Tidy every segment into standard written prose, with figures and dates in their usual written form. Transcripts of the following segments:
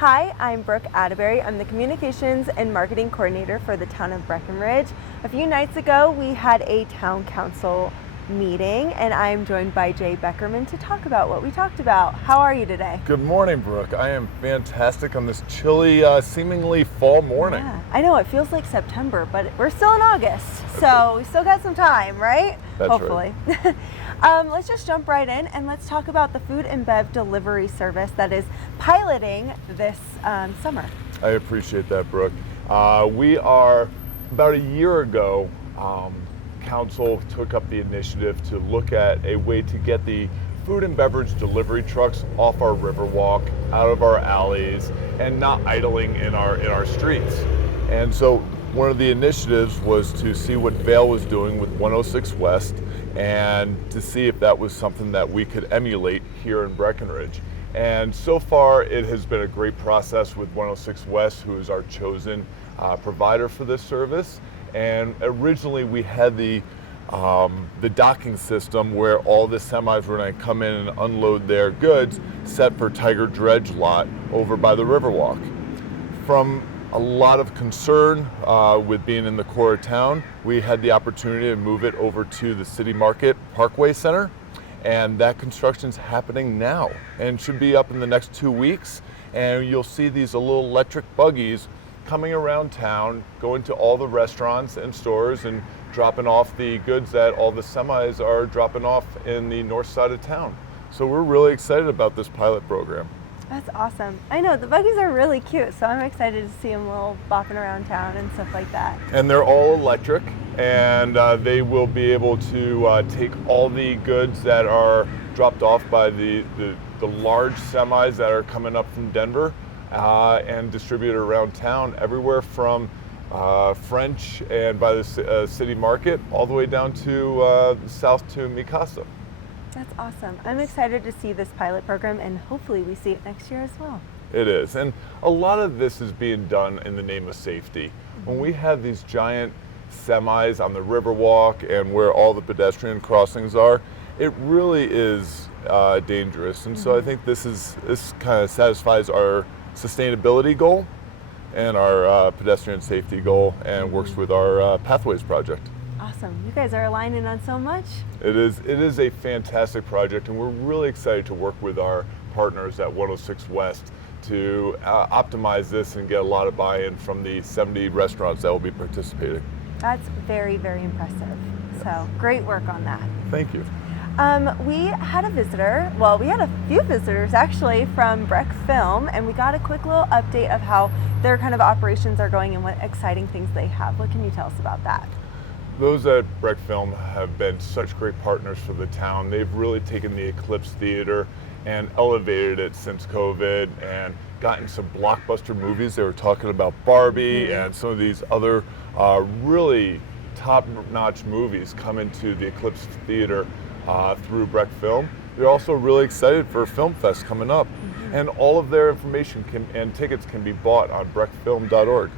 Hi, I'm Brooke Atterbury. I'm the Communications and Marketing Coordinator for the town of Breckenridge. A few nights ago, we had a town council meeting, and I'm joined by Jay Beckerman to talk about what we talked about. How are you today? Good morning, Brooke. I am fantastic on this chilly, seemingly fall morning. Yeah, I know it feels like September, but we're still in August, so we still got some time, right? That's Hopefully. right. Let's just jump right in and let's talk about the food and bev delivery service that is piloting this summer. I appreciate that, Brooke. We are, about a year ago, Council took up the initiative to look at a way to get the food and beverage delivery trucks off our Riverwalk, out of our alleys, and not idling in our streets. And so one of the initiatives was to see what Vail was doing with 106 West and to see if that was something that we could emulate here in Breckenridge. And so far it has been a great process with 106 West, who is our chosen provider for this service. And originally we had the docking system where all the semis were going to come in and unload their goods set for Tiger Dredge lot over by the Riverwalk. From a lot of concern with being in the core of town, we had the opportunity to move it over to the City Market Parkway Center, and that construction's happening now and should be up in the next 2 weeks. And you'll see these little electric buggies coming around town, going to all the restaurants and stores and dropping off the goods that all the semis are dropping off in the north side of town. So we're really excited about this pilot program. That's awesome. I know, the buggies are really cute, so I'm excited to see them little bopping around town and stuff like that. And they're all electric, and they will be able to take all the goods that are dropped off by the large semis that are coming up from Denver and distribute it around town, everywhere from French and by the City Market all the way down to south to Mikasa. That's awesome. I'm excited to see this pilot program, and hopefully we see it next year as well. It is, and a lot of this is being done in the name of safety. When we have these giant semis on the Riverwalk and where all the pedestrian crossings are, it really is dangerous. And so I think this kind of satisfies our sustainability goal and our pedestrian safety goal, and works with our Pathways project. Awesome. You guys are aligning on so much. It is a fantastic project, and we're really excited to work with our partners at 106 West to optimize this and get a lot of buy-in from the 70 restaurants that will be participating. That's very, very impressive. So great work on that. Thank you. We had a visitor, well, we had a few visitors actually from Breck Film, and we got a quick little update of how their kind of operations are going and what exciting things they have. What can you tell us about that? Those at Breck Film have been such great partners for the town. They've really taken the Eclipse Theater and elevated it since COVID and gotten some blockbuster movies. They were talking about Barbie and some of these other really top-notch movies coming to the Eclipse Theater through Breck Film. They're also really excited for Film Fest coming up, and all of their information and tickets can be bought on breckfilm.org.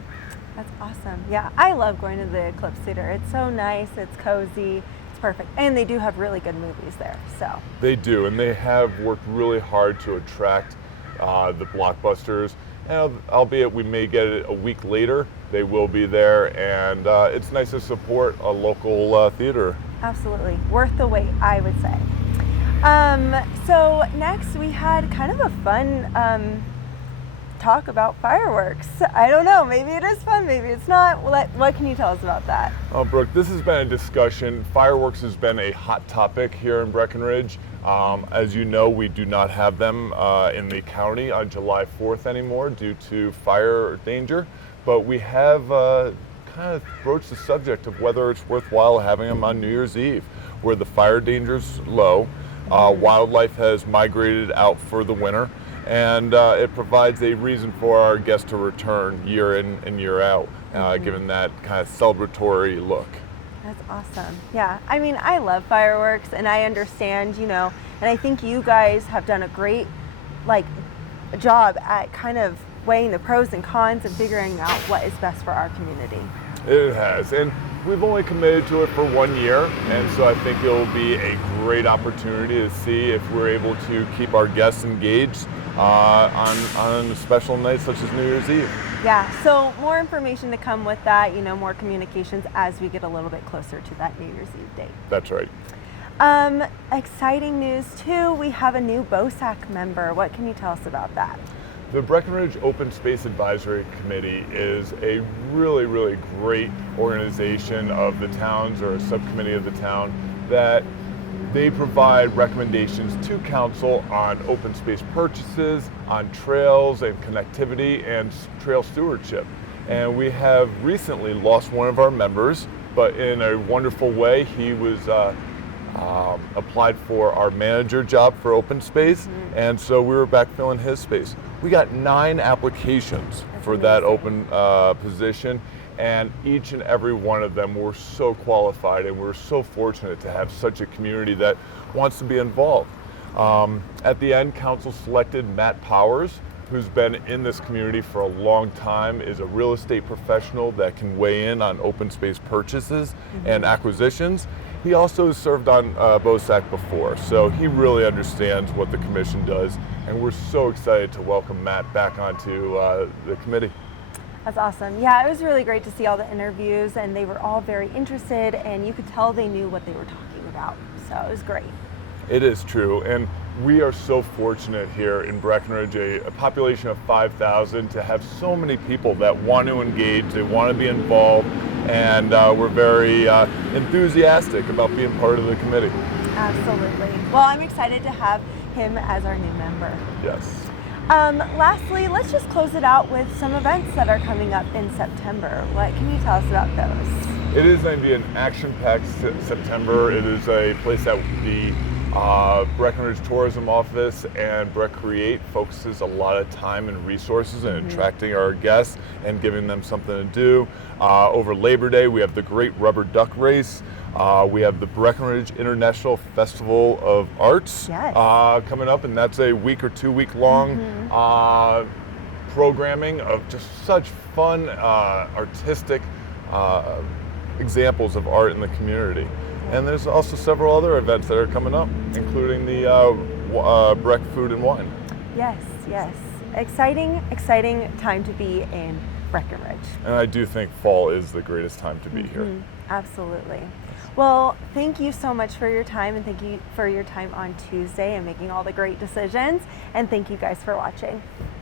That's awesome. Yeah, I love going to the Eclipse Theater. It's so nice, it's cozy, it's perfect. And they do have really good movies there, so. They do, and they have worked really hard to attract the blockbusters. And albeit we may get it a week later, they will be there, and it's nice to support a local theater. Absolutely. Worth the wait, I would say. So next we had kind of a fun talk about fireworks. I don't know, maybe it is fun, maybe it's not. What can you tell us about that? Oh, Brooke, this has been a discussion. Fireworks has been a hot topic here in Breckenridge. As you know, we do not have them in the county on July 4th anymore due to fire danger, but we have kind of broached the subject of whether it's worthwhile having them on New Year's Eve, where the fire danger's low, wildlife has migrated out for the winter, and it provides a reason for our guests to return year in and year out, given that kind of celebratory look. That's awesome. Yeah, I mean, I love fireworks, and I understand, and I think you guys have done a great, job at kind of weighing the pros and cons and figuring out what is best for our community. It has, and we've only committed to it for 1 year, and so I think it'll be a great opportunity to see if we're able to keep our guests engaged on a special night such as New Year's Eve. Yeah, so more information to come with that, more communications as we get a little bit closer to that New Year's Eve date. That's right. Exciting news too, we have a new BOSAC member. What can you tell us about that? The Breckenridge Open Space Advisory Committee is a really, really great organization of the towns, or a subcommittee of the town, that they provide recommendations to council on open space purchases, on trails and connectivity, and trail stewardship. And we have recently lost one of our members, but in a wonderful way. He was applied for our manager job for open space, and so we were backfilling his space. We got 9 applications for that open position, and each and every one of them were so qualified, and we're so fortunate to have such a community that wants to be involved. At the end, council selected Matt Powers, who's been in this community for a long time, is a real estate professional that can weigh in on open space purchases and acquisitions. He also served on BOSAC before, so he really understands what the commission does, and we're so excited to welcome Matt back onto the committee. That's awesome. Yeah, it was really great to see all the interviews, and they were all very interested, and you could tell they knew what they were talking about, so it was great. It is true, and we are so fortunate here in Breckenridge, a population of 5,000, to have so many people that want to engage, they want to be involved, and we're very enthusiastic about being part of the committee. Absolutely. Well, I'm excited to have him as our new member. Yes. Lastly, let's just close it out with some events that are coming up in September. What can you tell us about those? It is going to be an action-packed September. It is a place that the Breckenridge Tourism Office and Breck Create focuses a lot of time and resources in attracting our guests and giving them something to do. Over Labor Day, we have the Great Rubber Duck Race. We have the Breckenridge International Festival of Arts coming up, and that's a week or 2 week long programming of just such fun, artistic examples of art in the community. And there's also several other events that are coming up, including the Breck Food and Wine. Yes, yes. Exciting time to be in Breckenridge. And I do think fall is the greatest time to be here. Absolutely. Well, thank you so much for your time, and thank you for your time on Tuesday and making all the great decisions. And thank you guys for watching.